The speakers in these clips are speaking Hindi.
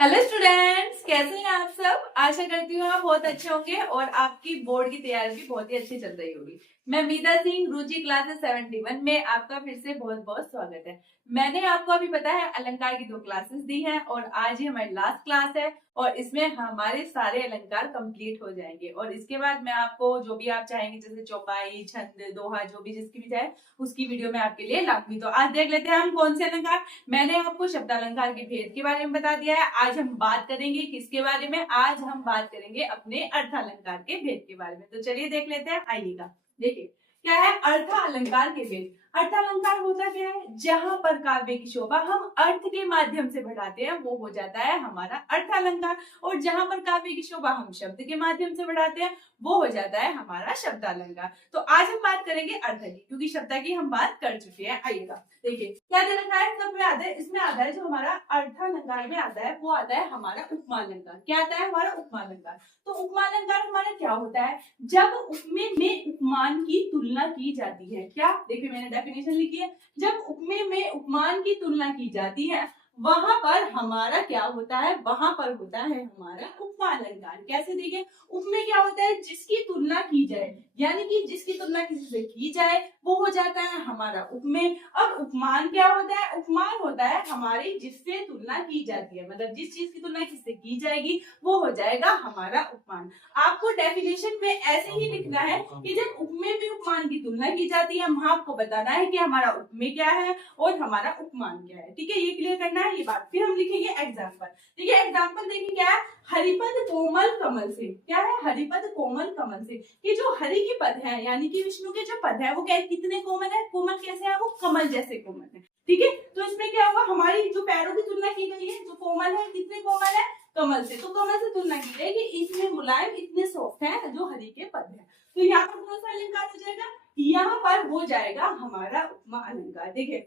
हेलो स्टूडेंट्स, कैसे हैं आप सब। आशा करती हूँ आप बहुत अच्छे होंगे और आपकी बोर्ड की तैयारी भी बहुत ही अच्छी चल रही होगी। मैं मीता सिंह, रुचि क्लासेस 71 में आपका फिर से बहुत बहुत स्वागत है। मैंने आपको अभी पता है अलंकार की 2 क्लासेस दी हैं और आज ही हमारी लास्ट क्लास है और इसमें हमारे सारे अलंकार कंप्लीट हो जाएंगे और इसके बाद मैं आपको जो भी आप चाहेंगे जैसे चौपाई, छंद, दोहा, जो भी जिसकी भी चाहे उसकी वीडियो मैं आपके लिए लाऊंगी। तो आज देख लेते हैं हम कौन से अलंकार। मैंने आपको शब्दालंकार के भेद के बारे में बता दिया है। आज हम बात करेंगे किसके बारे में, आज हम बात करेंगे अपने अर्थालंकार के भेद के बारे में। तो चलिए देख लेते हैं, आइएगा। देखिए क्या है अर्थालंकार के भेद। अर्थालंकार होता क्या है, जहां पर काव्य की शोभा हम अर्थ के माध्यम से बढ़ाते हैं वो हो जाता है हमारा अर्थालंकार, और जहां पर काव्य की शोभा हम शब्द के माध्यम से बढ़ाते हैं वो हो जाता है हमारा शब्दालंकार। तो आज हम बात करेंगे अर्थ की, क्योंकि शब्द की हम बात कर चुके हैं। आइएगा देखिए क्या दे रखा है, सब में आता है, इसमें आता है जो हमारा अर्थालंकार में आता है वो आता है हमारा उपमालंकार। क्या आता है हमारा उपमालंकार। तो उपमालंकार हमारा क्या होता है, जब उपमे में उपमान की तुलना की जाती है। क्या, देखिए मैंने डेफिनेशन लिखी है, जब उपमे में उपमान की तुलना की जाती है वहां पर हमारा क्या होता है, वहां पर होता है हमारा उपमालंकार। कैसे, देखिए उपमेय क्या होता है, जिसकी तुलना की जाए, यानी कि जिसकी तुलना किसी से की जाए वो हो जाता है हमारा उपमेय। और उपमान क्या होता है, उपमान होता है हमारी जिससे तुलना की जाती है, मतलब जिस चीज की तुलना किससे की जाएगी वो हो जाएगा हमारा उपमान। आपको डेफिनेशन में ऐसे ही लिखना है कि जब उपमेय में उपमान की तुलना की जाती है वहां आपको बताना है कि हमारा उपमेय क्या है और हमारा उपमान क्या है। ठीक है, ये क्लियर करना है ये बात। फिर हम लिखेंगे एग्जाम्पल। देखिए एग्जाम्पल देखिए क्या है, हरिपद कोमल कमल से। क्या है, हरिपद कोमल कमल से। कि जो हरि की पद है यानी कि विष्णु के जो पद है वो क्या, कितने कोमल है, कोमल कैसे है, वो कमल जैसे कोमल है। ठीक है, तो इसमें क्या हुआ, हमारी जो पैरों की तुलना की गई है, जो कोमल है कितने कोमल है, कमल से। तो कमल से तुलना की गई कि इतने मुलायम, इतने सॉफ्ट है जो हरि के पद है। तो यहाँ पर कौन सा अलंकार हो जाएगा, यहाँ पर हो जाएगा हमारा उपमा अलंकार। देखिए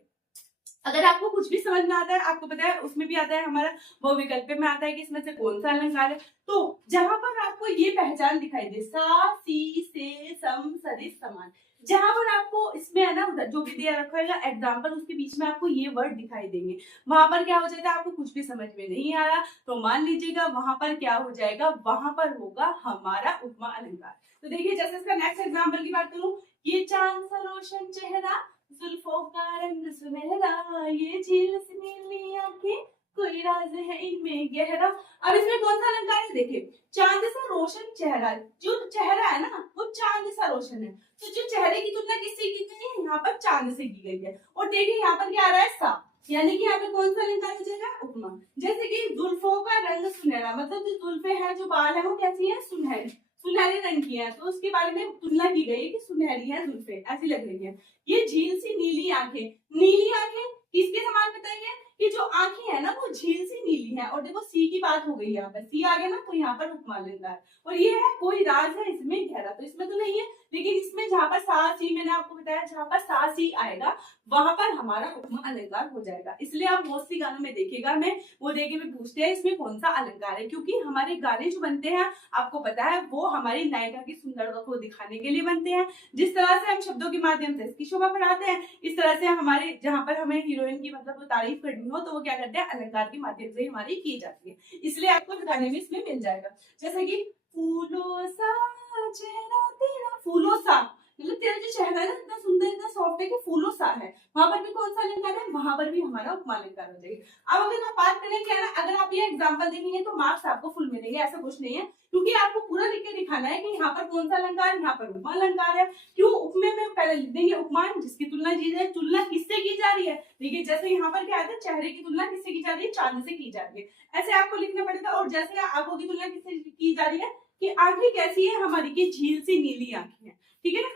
अगर आपको कुछ भी समझ में आता है, आपको पता है उसमें भी आता है हमारा वो विकल्प में आता है कि इसमें से कौन सा अलंकार है। तो जहां पर आपको ये पहचान दिखाई दे, सा सी से सम सरिस समान, जहां पर आपको इसमें है ना जो भी दिया रखा है एग्जाम्पल, उसके बीच में आपको ये वर्ड दिखाई देंगे, वहां पर क्या हो जाएगा, आपको कुछ भी समझ में नहीं आ रहा तो मान लीजिएगा वहां पर क्या हो जाएगा, वहां पर होगा हमारा उपमा अलंकार। तो देखिए जैसे इसका नेक्स्ट एग्जाम्पल की बात करूं, ये चांद सा रोशन चेहरा, जुल्फों का रंग सुनहरा, ये झील सी नीली आंखें, कोई राज है इनमें गहरा। अब इसमें कौन सा अलंकार है, देखिए चांद सा रोशन चेहरा, जो चेहरा है ना वो चांद सा रोशन है, तो जो चेहरे की तुलना किससे की गई है, यहाँ पर चांद से की गई है। और देखिए यहाँ पर क्या आ रहा है, सा, यानी कि यहाँ पे कौन सा अलंकार हो जाएगा, उपमा। जैसे कि जुल्फों का रंग सुनहरा, मतलब जो जुल्फे हैं, जो बाल है वो कैसी है, सुनहरी, सुनहरे रंग की है, तो उसके बारे में तुलना की गई है कि सुनहरी है जुल्फे, ऐसी लग रही है। ये झील सी नीली आंखें, नीली आंखें किसके समान बताइए, कि जो आंखें है ना वो झील सी नीली है। और देखो सी की बात हो गई, यहाँ पर सी आ गया ना, तो यहाँ पर उपमा अलंकार। और ये है कोई राज है इसमें गहरा, तो इसमें तो नहीं है, लेकिन इसमें जहां पर सा सी, मैंने आपको बताया जहां पर सा सी आएगा वहां पर हमारा उपमा अलंकार हो जाएगा। इसलिए आप मोस्टली गानों में देखिएगा, मैं वो देखे भी पूछते हैं इसमें कौन सा अलंकार है, क्योंकि हमारे गाने जो बनते हैं आपको पता है वो हमारी नायिका की सुंदरता को दिखाने के लिए बनते हैं। जिस तरह से हम शब्दों के माध्यम से इसकी शोभा बढ़ाते हैं, इस तरह से हमारे जहां पर हमें हीरोइन की मतलब तारीफ करनी हो तो वो क्या करते हैं, अलंकार के माध्यम से हमारी की जाती है। इसलिए आपको गाने में इसमें मिल जाएगा, जैसे कि फूलों सा चेहरा तेरा, फूलों सा मतलब तेरा जो चेहरा है ना इतना सुंदर, इतना सॉफ्ट है कि फूलों सा है, वहां पर भी कौन सा अलंकार है, वहां पर भी हमारा उपमा अलंकार हो जाएगा। अब अगर आप बात करें क्या ना, अगर आप ये एग्जांपल देखेंगे तो मार्क्स आपको फुल मिलेंगे, ऐसा कुछ नहीं है, क्योंकि आपको पूरा लिख के दिखाना है कि यहाँ पर कौन सा अलंकार, यहाँ पर उपमा अलंकार है। क्यों, उपमेय में पहले लिख देंगे उपमान, जिसकी तुलना की जाए, तुलना किससे की जा रही है, देखिए जैसे यहाँ पर क्या आता है, चेहरे की तुलना किससे की जा रही है, चांद से की जा रही है, ऐसे आपको लिखना पड़ेगा। और जैसे आंखों की तुलना किससे की जा रही है, कि आंखें कैसी है हमारी, की झील सी नीली आंखें हैं। ठीक है ना,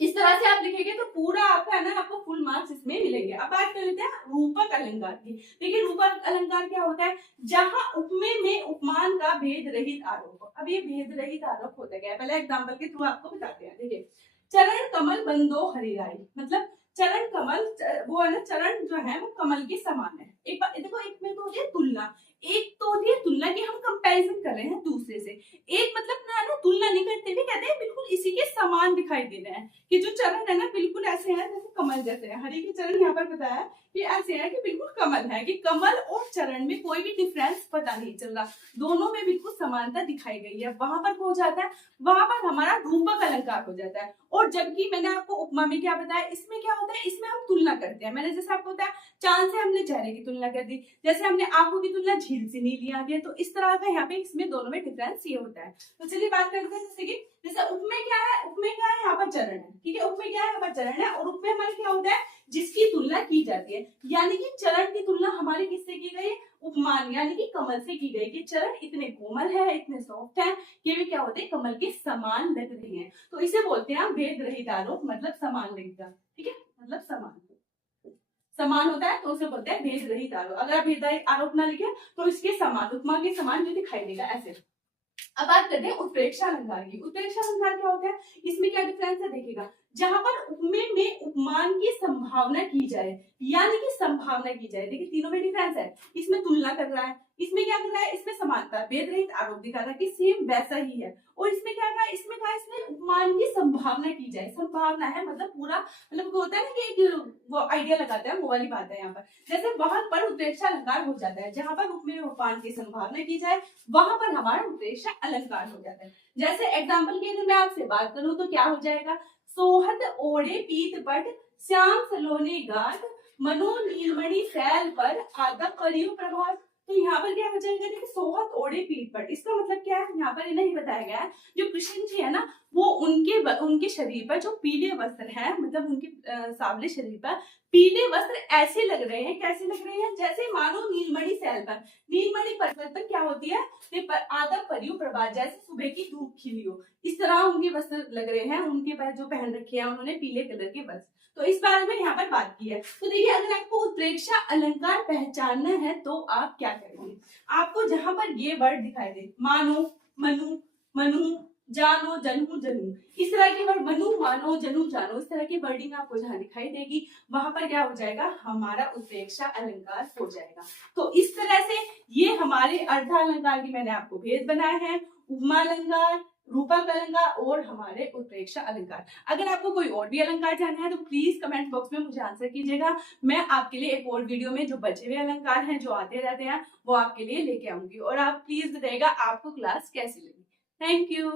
इस तरह से आप लिखेंगे तो पूरा आपका है ना, आपको फुल मार्क्स इसमें मिलेंगे। अब बात कर लेते हैं रूपक अलंकार की। देखिए रूपक अलंकार क्या होता है, जहां उपमेय में उपमान का भेद रहित आरोप। अब ये भेद रहित आरोप होता है, पहले एग्जांपल के थ्रू आपको बताते हैं। देखिए चरण कमल बंदो हरिराई, मतलब चरण कमल वो है ना, चरण जो है वो कमल के समान है। एक बार देखो, एक में तो होती है तुलना, एक तो होती है तुलना की, हम कंपैरिजन कर रहे हैं दूसरे से। एक मतलब ना तुलना नहीं करते हुए कहते हैं बिल्कुल इसी के समान दिखाई दे रहे हैं, कि जो चरण है ना बिल्कुल ऐसे हैं जैसे कमल जैसे है। हरि के चरण यहाँ पर बताया कि ऐसे है कि बिल्कुल कमल है, कि कमल और चरण में कोई भी डिफरेंस पता नहीं चल रहा, दोनों में बिल्कुल समानता दिखाई गई है। वहां पर हो जाता है, वहां पर हमारा रूपक अलंकार हो जाता है। और जबकि मैंने आपको उपमा में क्या बताया, इसमें क्या होता है, इसमें हम तुलना करते हैं। मैंने जैसे आपको बताया चांद से हमने चेहरे की तुलना कर दी, जैसे हमने आंखों की तुलना झील से नहीं लिया गया, तो इस तरह का यहाँ पे इसमें दोनों में डिफरेंस ये होता है। तो चलिए बात करते हैं, जैसे कि जैसे उपमेय क्या है, उपमेय क्या है, यहाँ पर चरण है, ठीक है, उपमेय क्या है, यहाँ पर चरण है, और उपमेय हमारे क्या होता है, जिसकी तुलना की जाती है। यानी कि चरण की तुलना हमारी किससे की गई, उपमान यानी कि कमल से की गई, कि चरण इतने कोमल है, इतने सॉफ्ट है, ये भी क्या होते हैं, कमल के समान लग रहे हैं। तो इसे बोलते हैं भेद रहित आरोप, मतलब समान लिंगता, ठीक है, मतलब समान समान होता है तो उसे बोलते हैं भेद रहित आरोप। अगर आप भेद रहित आरोप ना लिखे तो इसके समान, उपमा के समान जो दिखाई देगा ऐसे। अब बात करते हैं उत्प्रेक्षा अलंकार की। उत्प्रेक्षा अलंकार क्या होता है, इसमें क्या डिफरेंस है देखिएगा, जहां पर उपमेय में उपमान की संभावना की जाए, यानी कि संभावना की जाए, देखिए तीनों में डिफरेंस है। इसमें तुलना कर रहा है, इसमें क्या कर रहा है, इसमें समानता भेद रहित आरोप दिखा रहा है कि सेम वैसा ही है। और इसमें क्या कहा, इसमें कहा इसमें उपमान की संभावना की जाए, संभावना है मतलब पूरा, मतलब होता है ना कि एक वो आइडिया लगाता है, वो वाली बात है यहाँ पर। जैसे वहां पर उत्प्रेक्षा अलंकार हो जाता है, जहां पर उपमेय उपमान की संभावना की जाए वहां पर हमारा उत्प्रेक्षा अलंकार हो जाता है। जैसे एग्जाम्पल की अगर मैं आपसे बात करूं तो क्या हो जाएगा, सोहत ओढ़े पीत पट श्याम सलोने गात मनो नीलमणि सैल पर आदप परियो प्रभात। तो यहाँ पर क्या हो जाएगा, देखिए सोहत ओढ़े पीत पट, इसका मतलब क्या है, यहाँ पर नहीं बताया गया है। जो कृष्ण जी है ना, वो उनके शरीर पर जो पीले वस्त्र हैं, मतलब उनके सांवले शरीर पर पीले वस्त्र ऐसे लग रहे हैं, कैसे लग रहे हैं, जैसे मानो नीलमणि सैल पर, नीलमणि पर्वत पर क्या होती है, आदप परियो प्रभात, जैसे सुबह की धूप खिली हो, इस तरह उनके वस्त्र लग रहे हैं। उनके पास जो पहन रखे हैं उन्होंने पीले कलर के वस्त्र। तो इस बारे में यहाँ पर बात की है। तो देखिए अगर आपको उत्प्रेक्षा अलंकार पहचानना है तो आप क्या करेंगे, आपको जहां पर ये वर्ड दिखाई दे, मानो, मनु, मनु, जानो, जनू, जनू, इस तरह के वर्ड, मनु, मानो, जनू, जानो, इस तरह की वर्डिंग आपको जहां दिखाई देगी वहां पर क्या हो जाएगा, हमारा उत्प्रेक्षा अलंकार हो जाएगा। तो इस तरह से ये हमारे अर्धालंकार की मैंने आपको भेद बनाए हैं, उपमा अलंकार, रूपक अलंकार और हमारे उत्प्रेक्षा अलंकार। अगर आपको कोई और भी अलंकार जानना है तो प्लीज कमेंट बॉक्स में मुझे आंसर कीजिएगा। मैं आपके लिए एक और वीडियो में जो बचे हुए अलंकार हैं जो आते रहते हैं वो आपके लिए लेके आऊंगी, और आप प्लीज बताइएगा आपको क्लास कैसी लगी। Thank you.